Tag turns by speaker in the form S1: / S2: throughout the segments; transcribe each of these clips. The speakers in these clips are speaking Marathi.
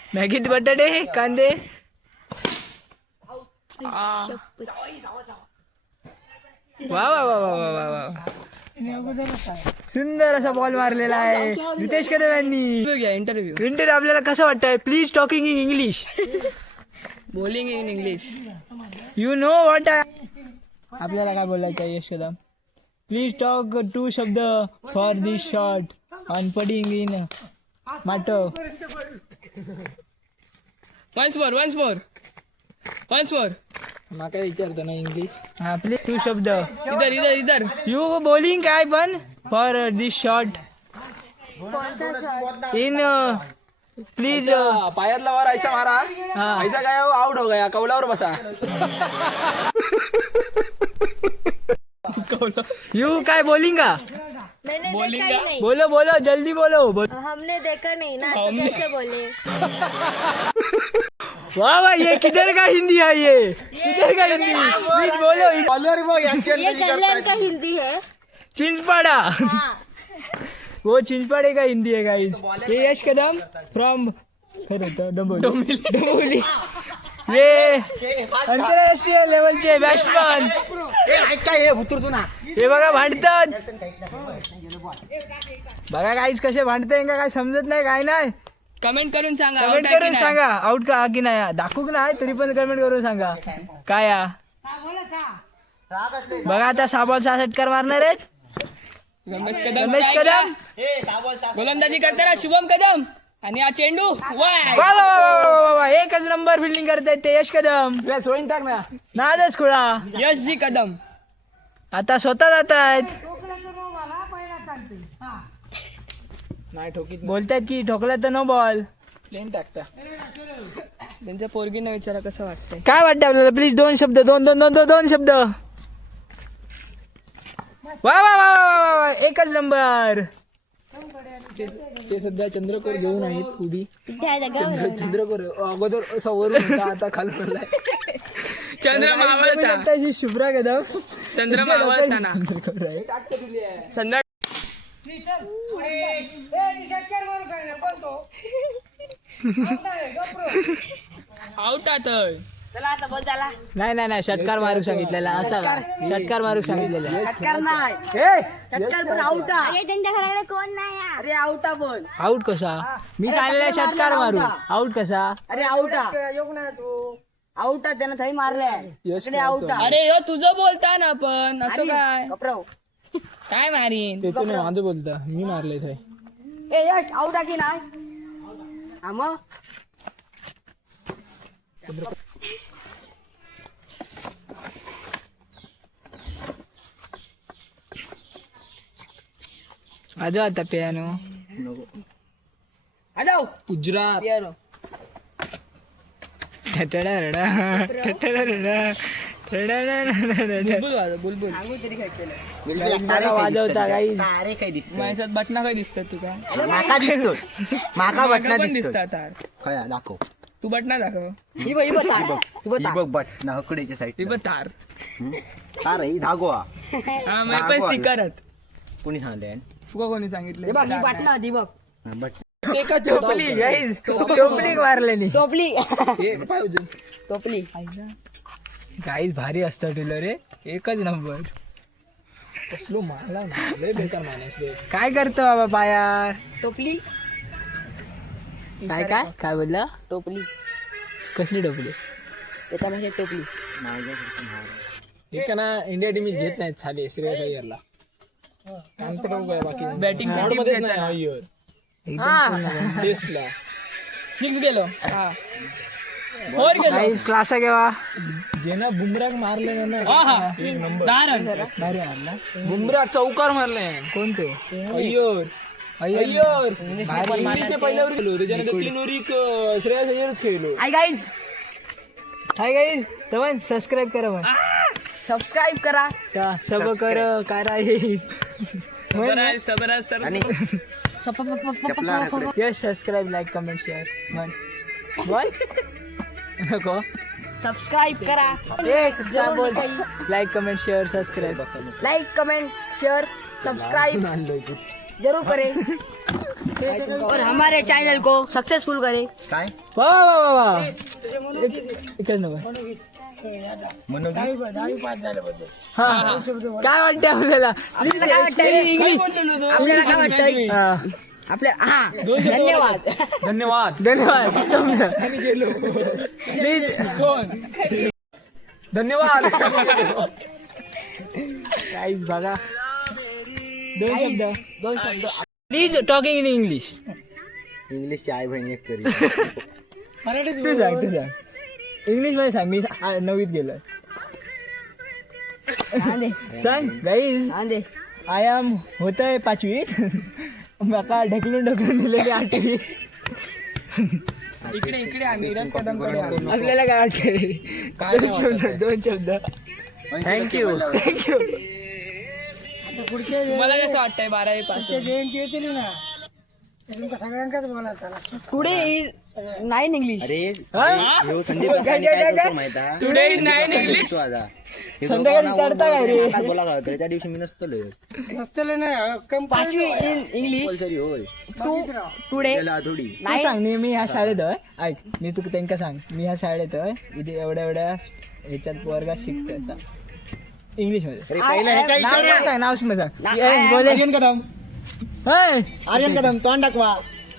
S1: मॅगीत बटाटे कांदे. वा वा वा वा वा वा वा. सुंदर असा बॉल मारलेला आहे रितेश कदम यांनी. इंटरव्ह्यू आपल्याला कसं वाटतंय? Please talking in English. Bowling in English. You know what आपल्याला काय बोलायचं आहे यश कदम? प्लीज टॉक 2 शब्द for this shot on padding in माटो. Once more. माका विचारतो ना इंग्लिश. हा प्लीज 2 शब्द. इधर यू बॉलिंग काय पण for this shot in please.
S2: पायातला वर ऐसा मारा. ऐसा काय आउट हो गया. कौलावर बसा.
S1: यू काय बॉलिंग का?
S3: मैंने देखा ही नहीं.
S1: बोलो जल्दी बोलो.
S3: हमने देखा नहीं ना तो कैसे बोले.
S1: वाह वाह ये किधर का हिंदी है? ये किधर का हिंदी? प्लीज बोलो.
S3: ये कल्याण का हिंदी है.
S1: चिंचपाड़ा.
S3: हाँ.
S1: वो चिंचपाड़े का हिंदी है गाइस. ये यश कदम फ्रॉम डोंबिवली. ये आंतरराष्ट्रीय लेवलचे बॅट्समन. हे बघा भांडतात. बघा गाईज कसे भांडताय का काय समजत नाही काय नाही.
S2: कमेंट करून सांगा.
S1: आउट का की नाही. दाखवूक नाही तरी पण कमेंट करून सांगा काय. बघा आता साबॉलचा षटकार मारणार आहेत
S2: रमेश
S1: रमेश कदम.
S2: गोलंदाजी करताना शुभम कदम आणि हा चेंडू वाय.
S1: वा वा वा वा. एकच नंबर फिल्डिंग करतायत ते यश कदम.
S2: सोडून टाक ना.
S1: नादच खुळा.
S2: यशजी कदम
S1: आता स्वतः जात आहेत.
S2: नाही ठोकीत
S1: बोलतायत की ठोकला तर नो बॉल.
S2: प्लेन टाकता. त्यांच्या पोरगींना विचारा कसं वाटतंय.
S1: काय वाटतं आपल्याला? प्लीज 2 शब्द. दोन शब्द. वा वा वा वा वा. एकच नंबर.
S2: ते सध्या चंद्रकोर घेऊन आहेत उडी. चंद्रकोर अगोदर असा वरून होता आता खाली पडलाय. चंद्र मावळता.
S1: शुभ्रा कदम.
S2: चंद्र मावळताना संध्या आउटात.
S1: नाही षटकार मारू सांगितलेला. असा षटकार मारू सांगितलेला.
S3: त्यांच्या घराकडे कोण नाही. अरे आउटा बोल.
S1: आउट कसा? मी चाललेला षटकार मारू. आउट कसा?
S4: अरे आउटा आउटा त्यानं थई मारले आउटा.
S2: अरे यो तुझं बोलता ना पण असं काय
S4: कपराव
S2: काय मारीन.
S1: त्याचं नाही माझं बोलता. मी मारले ते.
S4: ए यश आउटा की नाही. हा मग
S1: आजो आता पियानो.
S4: आ जाओ
S2: गुजरात.
S4: पियानो.
S2: बुलबुल
S1: वाजवता काही.
S4: अरे काय दिसत
S2: माझ्यात बटना काय दिसतात तुका?
S4: माका दिसतो. माका बटना
S2: पण
S4: दिसतो.
S2: दिसतात तार.
S5: खया दाखव.
S2: तू बटना दाखव.
S4: ही बघ
S5: ही बघ बट ना हकडेच्या
S2: ती
S5: साईड.
S2: पण तार.
S5: अरे ही धागो.
S2: हा मी पण स्टिकरत.
S5: कोणी सांगले?
S2: तुका कोणी सांगितलं?
S4: हे बघ ही बटना ती बघ.
S5: बट
S2: ते का
S1: टोपली गाईज. टोपली मारलेली.
S4: टोपली
S2: पाहिजे.
S4: टोपली
S1: गाईज भारी असतं टिलर रे. एकच नंबर.
S2: कसलो मारला ना. लय बेकार माणूस रे.
S1: काय करतो बाबा पायार?
S4: टोपली
S1: काय बोलला?
S4: टोपली
S1: कसली टोपली?
S4: त्याच्या भाषेत टोपली.
S2: हे का ना इंडिया टीम घेत नाहीत साले श्रेयस अय्यरला. बाकी बॅटिंग मध्ये नाही अय्यर. टेस्टला 6 गेलो. हा 4 गेलो.
S1: गाईज क्लास केव्हा?
S2: जेना बुमराग मारले ना. हा 10 रन
S1: भारी मारला.
S2: बुमराह चौकार मारले.
S1: कोण तो?
S2: अय्यर इंग्लिशने पहिल्यावर खेळलो. त्याच्यानंतर 3 ओव्हरीक श्रेयस अय्यरच खेळलो.
S4: हाय गाईज
S1: हाय गाईज तमन सबस्क्राईब करा मग.
S4: सबस्क्राईब करा.
S1: सब कर करा.
S5: आणि
S1: yes subscribe like comment share मन बोल नको.
S4: सबस्क्राईब करा.
S1: एक बोल. Like comment share subscribe.
S4: Like comment share subscribe जरूर करें. और हमारे चैनल को सक्सेसफुल करे.
S5: काय
S1: वा वा वा वा एकच नंबर.
S5: मनोगीत
S1: हा काय वाटतंय आपल्याला
S4: आपल्याला काय वाटतंय इंग्लिश आपल्याला काय वाटतंय
S1: हा.
S4: आपल्या हा धन्यवाद.
S2: धन्यवाद.
S1: धन्यवाद समजा.
S2: धन्यवाद.
S1: काहीच बघा दोन शब्द प्लीज टॉकिंग इन इंग्लिश.
S5: इंग्लिशची आई बहीण एक करी
S1: तू सांग इंग्लिश मध्ये सांग. मी 9वीत गेलोय.
S4: सांगे
S1: सांग गाईज.
S4: सांगे
S1: आय एम होतंय 5वीत. माका ढकलून दिलेली 8वी.
S2: इकडे आम्ही नीरज कदमकडे आलो.
S1: आपल्याला काय वाटतं? दोन शब्द. थँक्यू.
S2: मला कसं वाटतंय 12वी पास
S4: टुडे इज 9 इंग्लिश.
S5: अरे ह्यो संदीप काकांनी काय करतो माहिती आहे?
S2: Today is 9 English.
S5: तो आता. हे
S1: संध्याकाळी
S5: दोघांना
S1: चढता काय रे?
S5: काय बोला का त्या दिवशी मी नसतलो
S4: 5वी इन इंग्लिश
S5: कंपल्सरी होय
S4: टुडे
S5: त्याला थोडी
S1: तू सांग. मी ह्या शाळेत आहे. ऐक मी तू त्यांना सांग. मी ह्या शाळेत आहे. इथे एवढ्या ह्याच्यात वर्गात शिकतो इंग्लिश मध्ये.
S5: अरे पहिला ह्याच्या विचार
S1: सांग नाव सांग.
S4: ना-
S1: बोले
S5: आर्यन कदम
S1: हाय
S5: आर्यन कदम तोंड दाखवा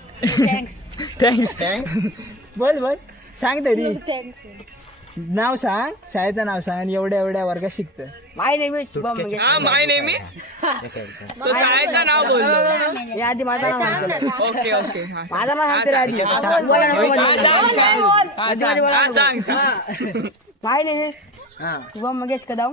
S1: थँक्स. बोल सांग तरी नाव सांग. शाळेचं नाव सांग. आणि एवढ्या वर्गात शिकतं.
S4: My name is Shubham Mangesh.
S2: हा माय नेहमीच तो शाळेचं नाव बोललो.
S4: मी आधी माझं नाव सांगतो.
S2: ओके
S4: माझं नाव सांगतो रे आधी. बोला नको
S2: सांग.
S4: माय नेम इज
S5: हा
S4: Shubham Mangesh Kadam.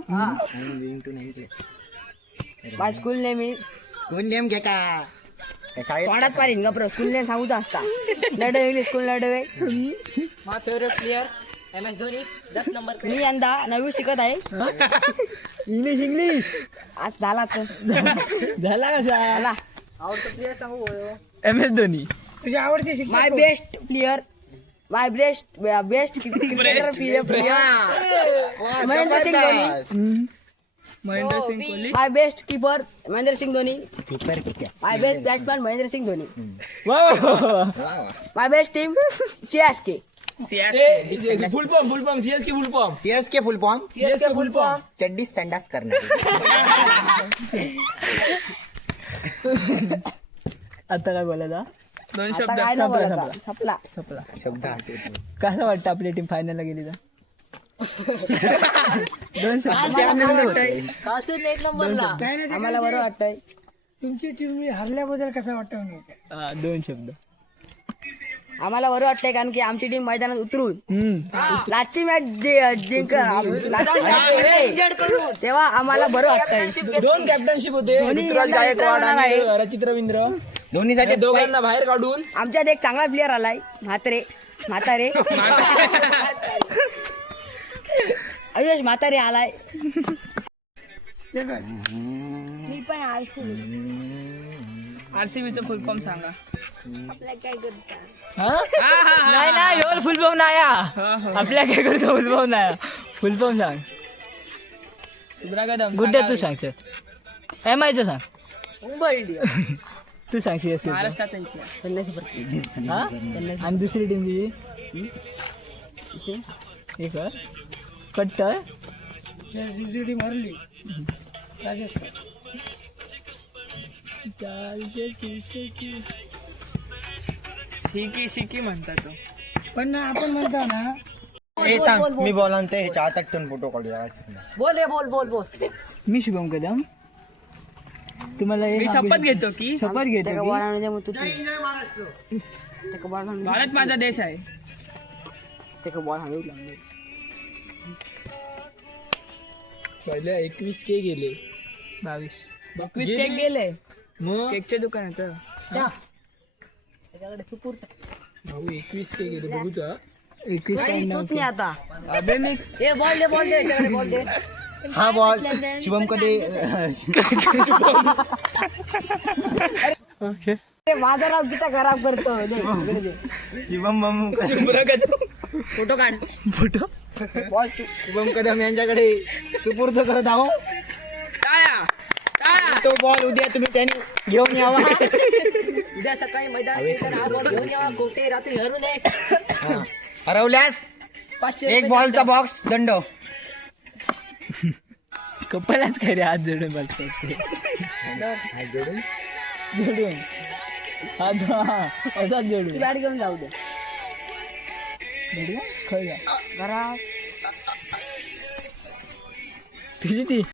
S4: My school name is
S5: school name घे का शाळेत
S4: तोंडात पारीन गप्र. स्कूल नेम सांगू असता लढवे इंग्लिश स्कूल लढवे.
S6: My favorite player, MS Dhoni, 10 number.
S4: मी यंदा 9वी शिकत आहे.
S1: इंग्लिश
S4: आज झाला तर
S1: झाला कसा
S4: झाला.
S6: आवडतो player सांगू होय.
S1: MS Dhoni.
S4: My best player my best cricketer player Mahendra Singh Dhoni.
S1: Mahendra Singh Kohli.
S4: My best keeper Mahendra Singh Dhoni.
S5: Keeper किती
S4: my best batsman Mahendra Singh Dhoni.
S1: वा वा वा.
S4: My best team CSK.
S2: Full form CSK full form.
S5: CSK full form
S2: CSK full form.
S5: चड्डी संडास करणार
S1: आता काय बोलायचा?
S2: 2
S4: आता
S2: शब्द.
S4: काय नाही बोलायचं. संपला.
S5: शब्द आठवतो
S1: कसं वाटतं आपली टीम फायनलला गेली तर? 2 शब्द.
S4: आम्हाला बरं वाटतंय.
S6: अजून 1 नंबरला.
S4: आम्हाला बरं वाटतंय.
S1: तुमची टीम हरल्याबद्दल कसं वाटतं? 2 शब्द.
S4: आम्हाला बरं वाटतंय कारण की आमची टीम मैदानात उतरून लास्टची मॅच तेव्हा आम्हाला बरं वाटतंय.
S2: 2 कॅप्टनशिप होते.
S4: धोनी
S2: ऋतुराज
S4: यंदा
S2: गायकवाड
S4: return होणार
S2: आणि रचित रवींद्र.
S5: दोन्हीसाठी
S2: दोघांना बाहेर काढून
S4: आमच्यात एक चांगला प्लेअर आलाय म्हातारे आयुष म्हातारे आलाय.
S3: मी पण
S2: आरसीबीचं फुल फॉर्म सांगा.
S3: आपल्या काय करता.
S1: नाही एवढं फुल फॉर्म नाही आपल्या काय करतो. फुल फॉर्म नाही. फुल फॉर्म सांग.
S2: सुब्रा कदम.
S1: गुड्डे तू सांग. MIचं सांग.
S6: मुंबई इंडियन्स.
S1: तू सांग. CSK.
S2: महाराष्ट्राचा इथला.
S1: हा आणि दुसरी टीम तुझी एक कट्टर. दुसरी टीम हरली राजस्थान.
S2: शिकी म्हणतात तो.
S1: पण आपण म्हणतो ना
S5: मी बोला ते ह्याच्या हातात ठेवून फोटो काढूया
S6: बोल रे बोल.
S1: मी शुभम कदम तुम्हाला
S2: मी शपथ घेतो की
S1: शपथ घेतो
S4: त्याका
S1: की
S4: बोलावं दे मग तू त्याका बोलावं दे.
S2: भारत माझा देश आहे.
S4: त्याका बोलावं दे.
S2: 21 के गेले. 22 केक गेले. मग केकच्या दुकानात भाऊ 21 के गेले. बघूचा
S1: 21
S4: काही तूच नाही आता.
S2: अबे मी
S6: ए बॉल दे याच्याकडे बॉल दे.
S5: हा बॉल शुभम कधी
S4: ते माझं नाव किती खराब करतो. दे, इकडे दे.
S5: शुभम
S2: शुभ्रा कदम.
S4: फोटो काढ.
S1: फोटो
S4: बॉल
S5: शुभम कदम यांच्याकडे सुपूर्द करत आहो.
S2: टाळ्या.
S5: तो बॉल उद्या तुम्ही त्यांनी घेऊन यावा.
S6: उद्या सकाळी मैदानात येताना हा बॉल घेऊन यावा. कोठे रात्री हरू नये.
S5: हरवल्यास
S6: 500
S5: एक बॉलचा बॉक्स दंड.
S1: कपलाच काय रे हात जोडून बघतो
S2: जोडून
S1: जोडून असाच जोडून
S4: बॅट घेऊन जाऊ दे
S1: खय
S4: घरात
S1: तुझी ती